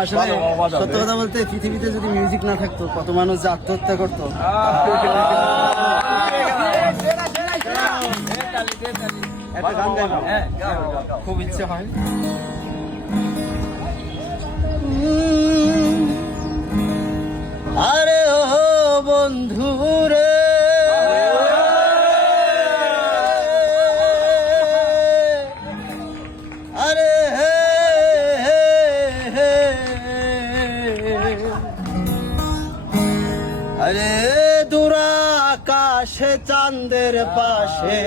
আসলে। সত্য কথা বলতে পৃথিবীতে যদি মিউজিক না থাকতো কত মানুষ যে আত্মহত্যা করতো হ্যাঁ। খুব ইচ্ছে হয় চাঁদের পাশে।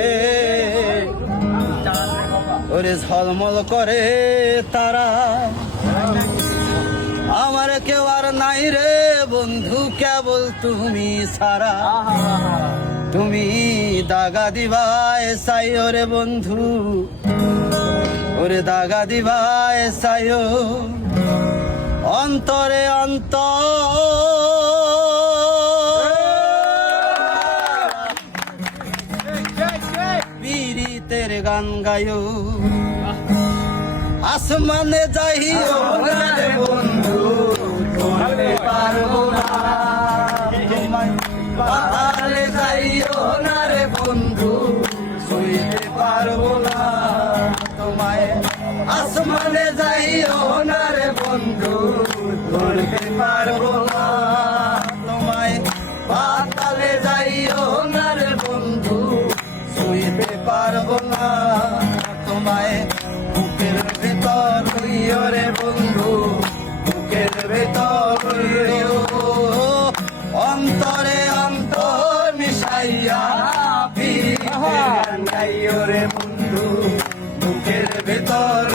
ওরে ঝলমল করে তারা। আমার কেউ আর নাই রে বন্ধু, কেবল তুমি সারা তুমি দাগা দিবায় সাই ওরে বন্ধু। ওরে দাগা দিবায় সাইও অন্তরে অন্তর পীড়িতের গান গায়ো আসমানে যাইও বন্ধু পারব না। পাতালে যাইও না রে বন্ধু শুইতে পারব না। তোমায় আসমানে যাইও না রে বন্ধু ধরতে পারব না। ভেতর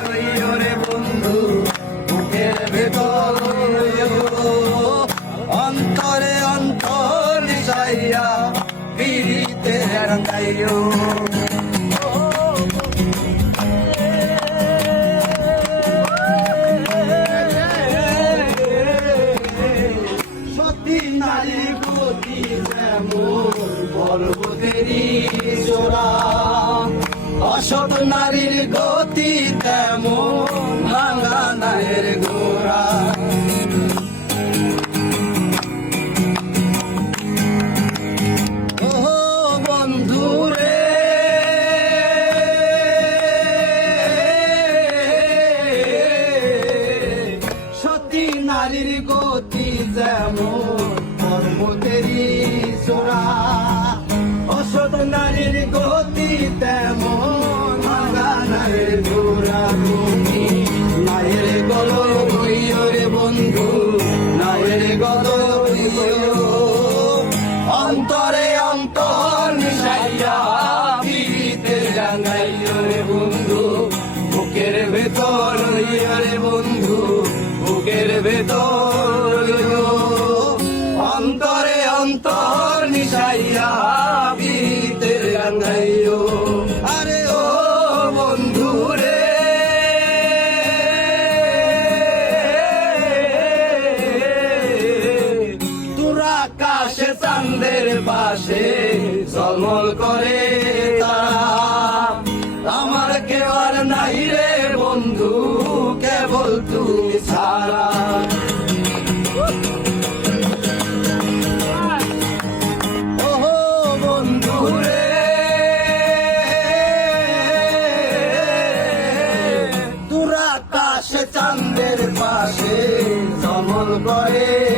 রে বন্ধু, বুকের ভেতর, অন্তরে অন্তর মিশাইয়া পিড়িতে গাইও সতী নারী গতি যেমন পর্বতেরই অসৎ নারীর গতি তেমন ভাঙা নায়ের গোড়া। নারীর নারীর গতি তেমন নায়ের জলমল করে তারা। আমার কেউ আর নাই রে বন্ধু, কেবল তুমি ছাড়া। আকাশে চাঁদের পাশে জমল করে।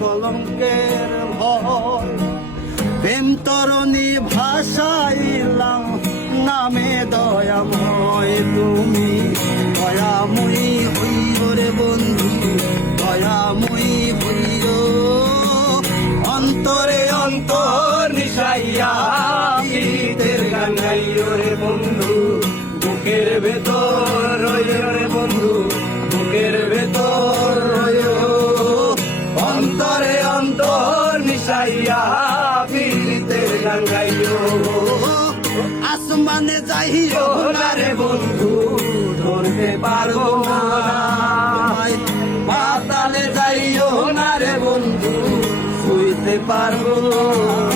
কলঙ্কের প্রেম তরণী ভাষাইলাম নামে দয়াময় তুমি দয়াময়ী আসমানে যাইও না রে বন্ধু, ধরতে পারব পাতালে যাইও না রে বন্ধু, শুইতে পারব না।